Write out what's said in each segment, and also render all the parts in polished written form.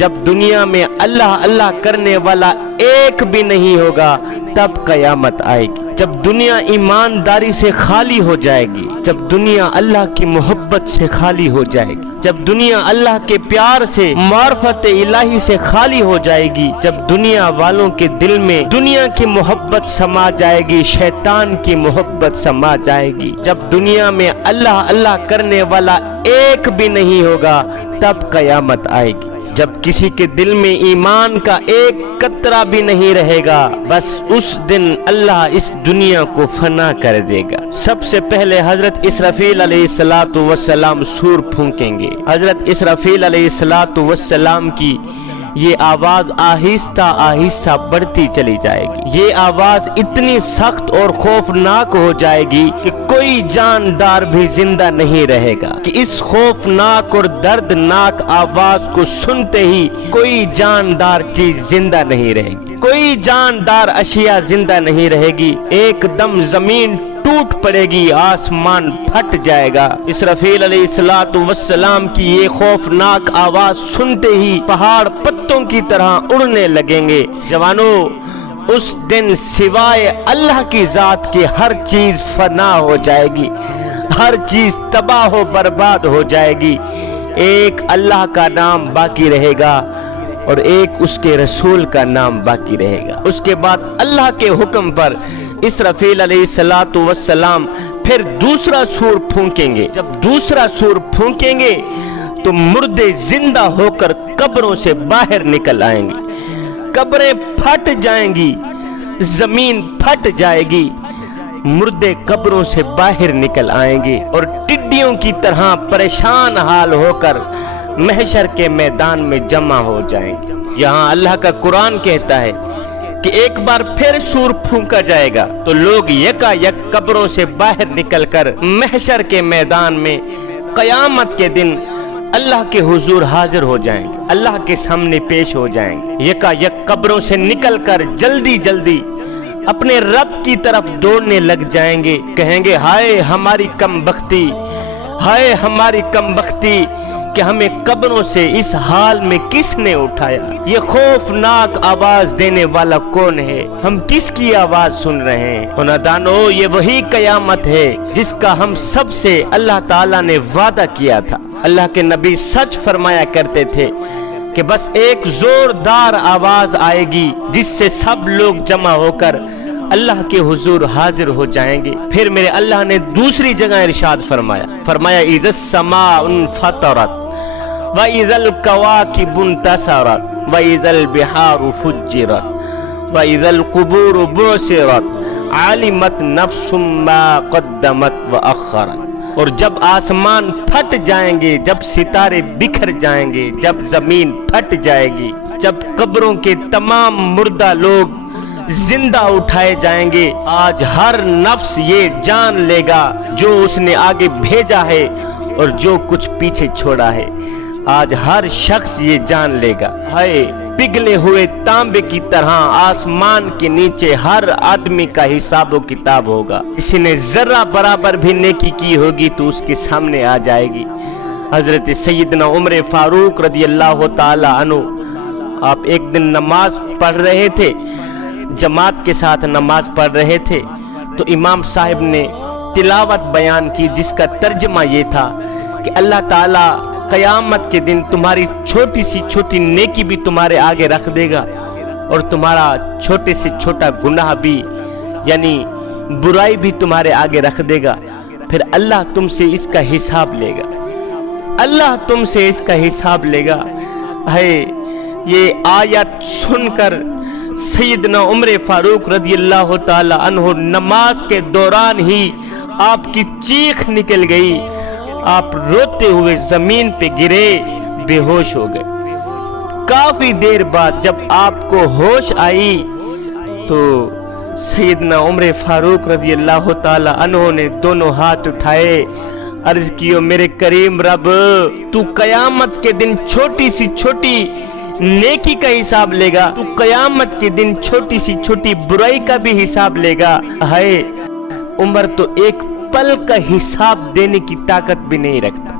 جب دنیا میں اللہ اللہ کرنے والا ایک بھی نہیں ہوگا تب قیامت آئے گی۔ جب دنیا ایمانداری سے خالی ہو جائے گی، جب دنیا اللہ کی محبت سے خالی ہو جائے گی، جب دنیا اللہ کے پیار سے، معرفت الہی سے خالی ہو جائے گی، جب دنیا والوں کے دل میں دنیا کی محبت سما جائے گی، شیطان کی محبت سما جائے گی، جب دنیا میں اللہ اللہ کرنے والا ایک بھی نہیں ہوگا تب قیامت آئے گی۔ جب کسی کے دل میں ایمان کا ایک قطرہ بھی نہیں رہے گا، بس اس دن اللہ اس دنیا کو فنا کر دے گا۔ سب سے پہلے حضرت اسرافیل علیہ السلام سور پھونکیں گے۔ حضرت اسرافیل علیہ السلام کی یہ آواز آہستہ آہستہ بڑھتی چلی جائے گی۔ یہ آواز اتنی سخت اور خوفناک ہو جائے گی کہ کوئی جاندار بھی زندہ نہیں رہے گا، کہ اس خوفناک اور دردناک آواز کو سنتے ہی کوئی جاندار چیز زندہ نہیں رہے گی، کوئی جاندار اشیاء زندہ نہیں رہے گی۔ ایک دم زمین ٹوٹ پڑے گی، آسمان پھٹ جائے گا۔ اسرافیل علیہ السلام کی یہ خوفناک آواز سنتے ہی پہاڑ پتوں کی طرح اڑنے لگیں گے۔ جوانو، اس دن سوائے اللہ کی ذات کے ہر چیز فنا ہو جائے گی، ہر چیز تباہ و برباد ہو جائے گی۔ ایک اللہ کا نام باقی رہے گا اور ایک اس کے رسول کا نام باقی رہے گا۔ اس کے بعد اللہ کے حکم پر اسرافیل علیہ السلام پھر دوسرا سور پھونکیں گے۔ جب دوسرا سور پھونکیں گے تو مردے زندہ ہو کر قبروں سے باہر نکل آئیں گے، قبریں پھٹ جائیں گی، زمین پھٹ جائے گی، مردے قبروں سے باہر نکل آئیں گے اور ٹڈیوں کی طرح پریشان حال ہو کر محشر کے میدان میں جمع ہو جائیں گے۔ یہاں اللہ کا قرآن کہتا ہے کہ ایک بار پھر سور پھونکا جائے گا تو لوگ یکا یک قبروں سے باہر نکل کر محشر کے میدان میں قیامت کے دن اللہ کے حضور حاضر ہو جائیں گے، اللہ کے سامنے پیش ہو جائیں گے۔ یکا یک قبروں سے نکل کر جلدی جلدی اپنے رب کی طرف دوڑنے لگ جائیں گے، کہیں گے ہائے ہماری کم بختی، ہائے ہماری کم بختی کہ ہمیں قبروں سے اس حال میں کس نے اٹھایا؟ یہ خوفناک آواز دینے والا کون ہے؟ ہم کس کی آواز سن رہے ہیں؟ نادانو، یہ وہی قیامت ہے جس کا ہم سب سے اللہ تعالیٰ نے وعدہ کیا تھا۔ اللہ کے نبی سچ فرمایا کرتے تھے کہ بس ایک زوردار آواز آئے گی جس سے سب لوگ جمع ہو کر اللہ کے حضور حاضر ہو جائیں گے۔ پھر میرے اللہ نے دوسری جگہ ارشاد فرمایا اذا السماء انفطرت واذا الكواكب انتثرت واذا البحار فجرت واذا القبور بعثرت علمت نفس ما قدمت واخرت۔ اور جب آسمان پھٹ جائیں گے، جب ستارے بکھر جائیں گے، جب زمین پھٹ جائے گی، جب قبروں کے تمام مردہ لوگ زندہ اٹھائے جائیں گے، آج ہر نفس یہ جان لے گا جو اس نے آگے بھیجا ہے اور جو کچھ پیچھے چھوڑا ہے۔ آج ہر شخص یہ جان لے گا، ہائے پگھلے ہوئے تانبے کی طرح آسمان کے نیچے ہر آدمی کا حساب و کتاب ہوگا۔ کسی نے ذرہ برابر بھی نیکی کی ہوگی تو اس کے سامنے آ جائے گی۔ حضرت سیدنا عمر فاروق رضی اللہ تعالی عنہ، آپ ایک دن نماز پڑھ رہے تھے، جماعت کے ساتھ نماز پڑھ رہے تھے، تو امام صاحب نے تلاوت بیان کی جس کا ترجمہ یہ تھا کہ اللہ تعالیٰ قیامت کے دن تمہاری چھوٹی سی چھوٹی نیکی بھی تمہارے آگے رکھ دے گا اور تمہارا چھوٹے سے چھوٹا گناہ بھی یعنی برائی بھی تمہارے آگے رکھ دے گا، پھر اللہ تم سے اس کا حساب لے گا، اللہ تم سے اس کا حساب لے گا۔ ہے یہ آیت سن کر سیدنا عمر فاروق رضی اللہ تعالی عنہ نماز کے دوران ہی آپ کی چیخ نکل گئی، آپ روتے ہوئے زمین پہ گرے، بے ہوش ہو گئے۔ کافی دیر بعد جب آپ کو ہوش آئی تو سیدنا عمر فاروق رضی اللہ تعالی عنہ نے دونوں ہاتھ اٹھائے، عرض کیو میرے کریم رب، تو قیامت کے دن چھوٹی سی چھوٹی نیکی کا حساب لے گا، تو قیامت کے دن چھوٹی سی چھوٹی برائی کا بھی حساب لے گا۔ ہائے عمر تو ایک پل کا حساب دینے کی طاقت بھی نہیں رکھتا،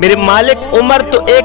میرے مالک عمر تو ایک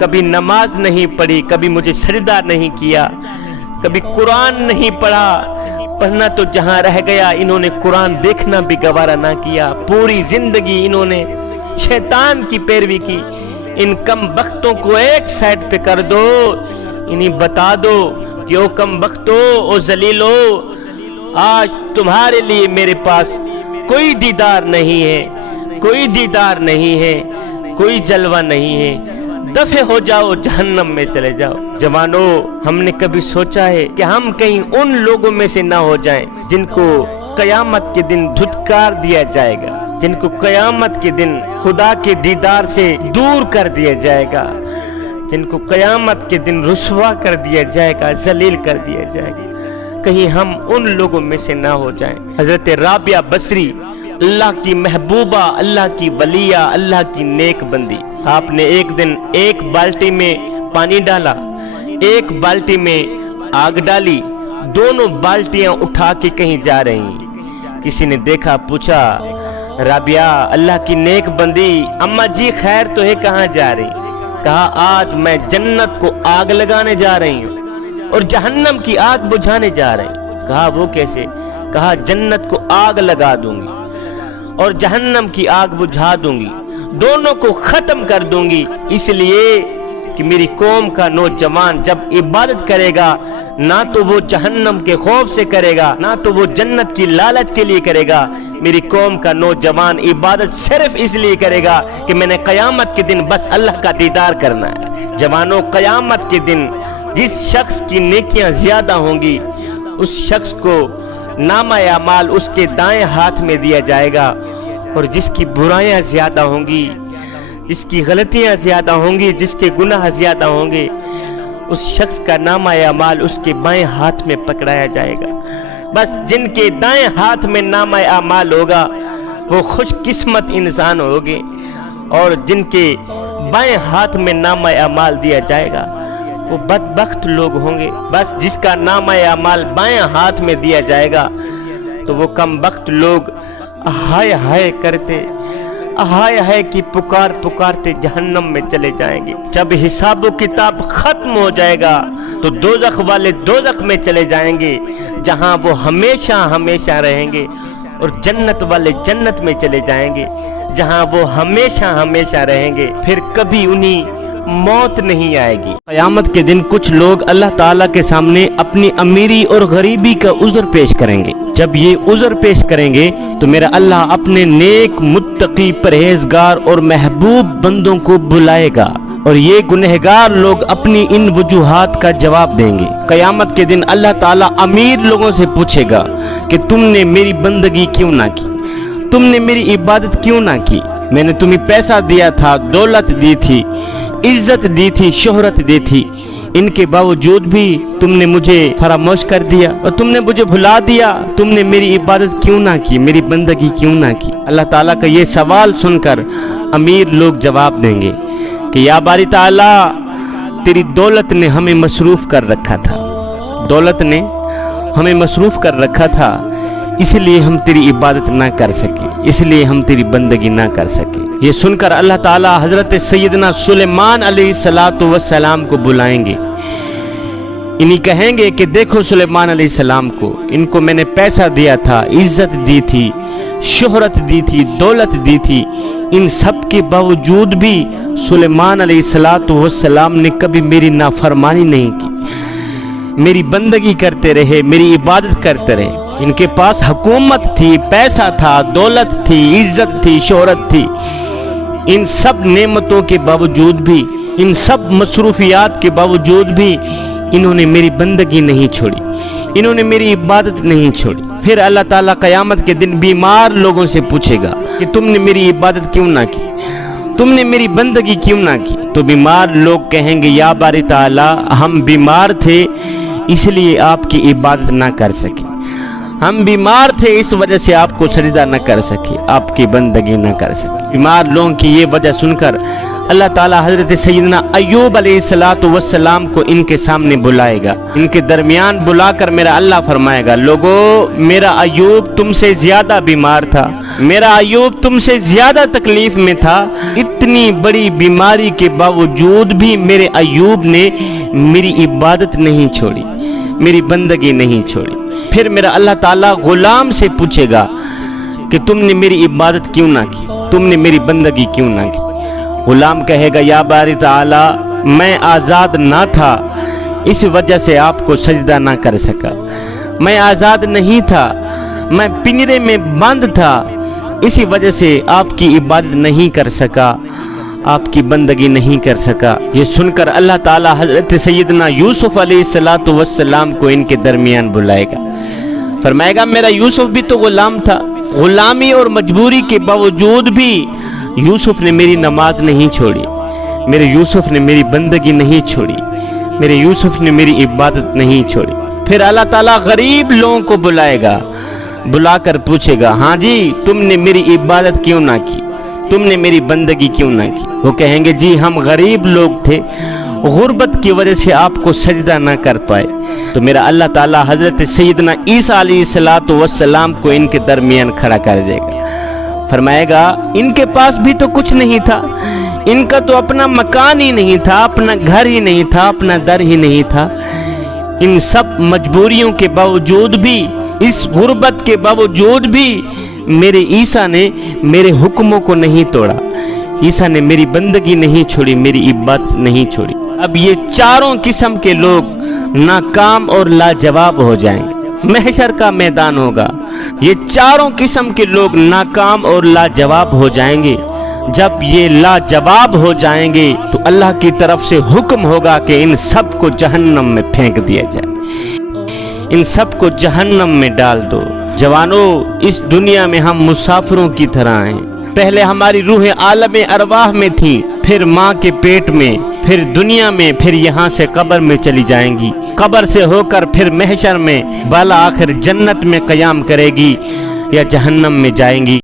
کبھی نماز نہیں پڑھی، کبھی مجھے سجدہ نہیں کیا، کبھی قرآن نہیں پڑھا، پڑھنا تو جہاں رہ گیا، انہوں نے قرآن دیکھنا بھی گوارا نہ کیا، پوری زندگی انہوں نے شیطان کی پیروی کی۔ ان کم بختوں کو ایک سائڈ پہ کر دو، انہیں بتا دو کہ او کم بختو، او ذلیلو، آج تمہارے لیے میرے پاس کوئی دیدار نہیں ہے، کوئی دیدار نہیں ہے، کوئی جلوہ نہیں ہے، دفع ہو جاؤ، جہنم میں چلے جاؤ۔ جوانو، ہم نے کبھی سوچا ہے کہ ہم کہیں ان لوگوں میں سے نہ ہو جائیں جن کو قیامت کے دن دھتکار دیا جائے گا، جن کو قیامت کے دن خدا کے دیدار سے دور کر دیا جائے گا، جن کو قیامت کے دن رسوا کر دیا جائے گا، ذلیل کر دیا جائے گا، کہیں ہم ان لوگوں میں سے نہ ہو جائیں۔ حضرت رابعہ بصری، اللہ کی محبوبہ، اللہ کی ولیہ، اللہ کی نیک بندی، آپ نے ایک دن ایک بالٹی میں پانی ڈالا، ایک بالٹی میں آگ ڈالی، دونوں بالٹیاں اٹھا کے کہیں جا رہی ہیں۔ کسی نے دیکھا، پوچھا، رابعہ اللہ کی نیک بندی، اماں جی خیر تو ہے، کہاں جا رہی؟ کہا آج میں جنت کو آگ لگانے جا رہی ہوں اور جہنم کی آگ بجھانے جا رہی ہوں۔ کہا وہ کیسے؟ کہا جنت کو آگ لگا دوں گی اور جہنم کی آگ بجھا دوں گی، دونوں کو ختم کر دوں گی، اس لیے کہ میری قوم کا نوجوان جب عبادت کرے گا، نہ تو وہ جہنم کے خوف سے کرے گا، نہ تو وہ جنت کی لالچ کے لیے کرے گا۔ میری قوم کا نوجوان عبادت صرف اس لیے کرے گا کہ میں نے قیامت کے دن بس اللہ کا دیدار کرنا ہے۔ جوانوں، قیامت کے دن جس شخص کی نیکیاں زیادہ ہوں گی، اس شخص کو نامہ اعمال اس کے دائیں ہاتھ میں دیا جائے گا، اور جس کی برائیاں زیادہ ہوں گی، جس کی غلطیاں زیادہ ہوں گی، جس کے گناہ زیادہ ہوں گے، اس شخص کا نامہ اعمال اس کے بائیں ہاتھ میں پکڑایا جائے گا۔ بس جن کے دائیں ہاتھ میں نامہ اعمال ہوگا وہ خوش قسمت انسان ہوگے، اور جن کے بائیں ہاتھ میں نامہ اعمال دیا جائے گا وہ بدبخت لوگ ہوں گے۔ بس جس کا نامہ اعمال بائیں ہاتھ میں دیا جائے گا تو وہ کم بخت لوگ ہائے ہائے کرتے، ہائے ہائے کی پکار پکارتے جہنم میں چلے جائیں گے۔ جب حساب و کتاب ختم ہو جائے گا تو دوزخ والے دوزخ میں چلے جائیں گے، جہاں وہ ہمیشہ ہمیشہ رہیں گے، اور جنت والے جنت میں چلے جائیں گے، جہاں وہ ہمیشہ ہمیشہ رہیں گے، پھر کبھی انہیں موت نہیں آئے گی۔ قیامت کے دن کچھ لوگ اللہ تعالیٰ کے سامنے اپنی امیری اور غریبی کا عذر پیش کریں گے۔ جب یہ عذر پیش کریں گے تو میرا اللہ اپنے نیک، متقی، پرہیزگار اور محبوب بندوں کو بلائے گا، اور یہ گنہگار لوگ اپنی ان وجوہات کا جواب دیں گے۔ قیامت کے دن اللہ تعالیٰ امیر لوگوں سے پوچھے گا کہ تم نے میری بندگی کیوں نہ کی، تم نے میری عبادت کیوں نہ کی؟ میں نے تمہیں پیسہ دیا تھا، دولت دی تھی، عزت دی تھی، شہرت دی تھی، ان کے باوجود بھی تم نے مجھے فراموش کر دیا اور تم نے مجھے بھلا دیا۔ تم نے میری عبادت کیوں نہ کی، میری بندگی کیوں نہ کی؟ اللہ تعالیٰ کا یہ سوال سن کر امیر لوگ جواب دیں گے کہ یا باری تعالیٰ، تیری دولت نے ہمیں مصروف کر رکھا تھا، دولت نے ہمیں مصروف کر رکھا تھا، اس لیے ہم تیری عبادت نہ کر سکے، اس لیے ہم تیری بندگی نہ کر سکے۔ یہ سن کر اللہ تعالیٰ حضرت سیدنا سلیمان علیہ السلام کو بلائیں گے، انہیں کہیں گے کہ دیکھو سلیمان علیہ السلام کو، ان کو میں نے پیسہ دیا تھا، عزت دی تھی، شہرت دی تھی، دولت دی تھی، ان سب کے باوجود بھی سلیمان علیہ السلام نے کبھی میری نافرمانی نہیں کی، میری بندگی کرتے رہے، میری عبادت کرتے رہے۔ ان کے پاس حکومت تھی، پیسہ تھا، دولت تھی، عزت تھی، شہرت تھی، ان سب نعمتوں کے باوجود بھی، ان سب مصروفیات کے باوجود بھی انہوں نے میری بندگی نہیں چھوڑی، انہوں نے میری عبادت نہیں چھوڑی۔ پھر اللہ تعالیٰ قیامت کے دن بیمار لوگوں سے پوچھے گا کہ تم نے میری عبادت کیوں نہ کی، تم نے میری بندگی کیوں نہ کی؟ تو بیمار لوگ کہیں گے یا باری تعالیٰ، ہم بیمار تھے اس لیے آپ کی عبادت نہ کر سکے، ہم بیمار تھے اس وجہ سے آپ کو سجدہ نہ کر سکے، آپ کی بندگی نہ کر سکے۔ بیمار لوگوں کی یہ وجہ سن کر اللہ تعالیٰ حضرت سیدنا ایوب علیہ السلام کو ان کے سامنے بلائے گا، ان کے درمیان بلا کر میرا اللہ فرمائے گا، لوگو میرا ایوب تم سے زیادہ بیمار تھا، میرا ایوب تم سے زیادہ تکلیف میں تھا، اتنی بڑی بیماری کے باوجود بھی میرے ایوب نے میری عبادت نہیں چھوڑی، میری بندگی نہیں چھوڑی۔ پھر میرا اللہ تعالیٰ غلام سے پوچھے گا کہ تم نے میری عبادت کیوں نہ کی، تم نے میری بندگی کیوں نہ کی؟ غلام کہے گا یا باری تعالیٰ میں آزاد نہ تھا، اس وجہ سے آپ کو سجدہ نہ کر سکا، میں آزاد نہیں تھا، میں پنجرے میں بند تھا، اسی وجہ سے آپ کی عبادت نہیں کر سکا، آپ کی بندگی نہیں کر سکا۔ یہ سن کر اللہ تعالیٰ حضرت سیدنا یوسف علیہ السلام کو ان کے درمیان بلائے گا، فرمائے گا میرا یوسف بھی تو غلام تھا، غلامی اور مجبوری کے باوجود بھی یوسف نے میری نماز نہیں چھوڑی، میرے یوسف نے میری بندگی نہیں چھوڑی، میرے یوسف نے میری عبادت نہیں چھوڑی۔ پھر اللہ تعالیٰ غریب لوگوں کو بلائے گا، بلا کر پوچھے گا ہاں جی تم نے میری عبادت کیوں نہ کی، تم نے میری بندگی کیوں نہ کی؟ وہ کہیں گے جی ہم غریب لوگ تھے، غربت کی وجہ سے آپ کو سجدہ نہ کر پائے۔ تو میرا اللہ تعالیٰ حضرت سیدنا عیسیٰ علیہ السلام کو ان کے درمیان کھڑا کر دے گا، فرمائے گا ان کے پاس بھی تو کچھ نہیں تھا، ان کا تو اپنا مکان ہی نہیں تھا، اپنا گھر ہی نہیں تھا، اپنا در ہی نہیں تھا، ان سب مجبوریوں کے باوجود بھی، اس غربت کے باوجود بھی میرے عیسیٰ نے میرے حکموں کو نہیں توڑا، عیسیٰ نے میری بندگی نہیں چھوڑی، میری عبادت نہیں چھوڑی۔ اب یہ چاروں قسم کے لوگ ناکام اور لاجواب ہو جائیں گے، محشر کا میدان ہوگا، یہ چاروں قسم کے لوگ ناکام اور لاجواب ہو جائیں گے۔ جب یہ لاجواب ہو جائیں گے تو اللہ کی طرف سے حکم ہوگا کہ ان سب کو جہنم میں پھینک دیا جائے، ان سب کو جہنم میں ڈال دو۔ جوانوں اس دنیا میں ہم مسافروں کی طرح ہیں، پہلے ہماری روح عالم ارواح میں تھی، پھر ماں کے پیٹ میں، پھر دنیا میں، پھر یہاں سے قبر میں چلی جائیں گی، قبر سے ہو کر پھر محشر میں بالا آخر جنت میں قیام کرے گی یا جہنم میں جائیں گی۔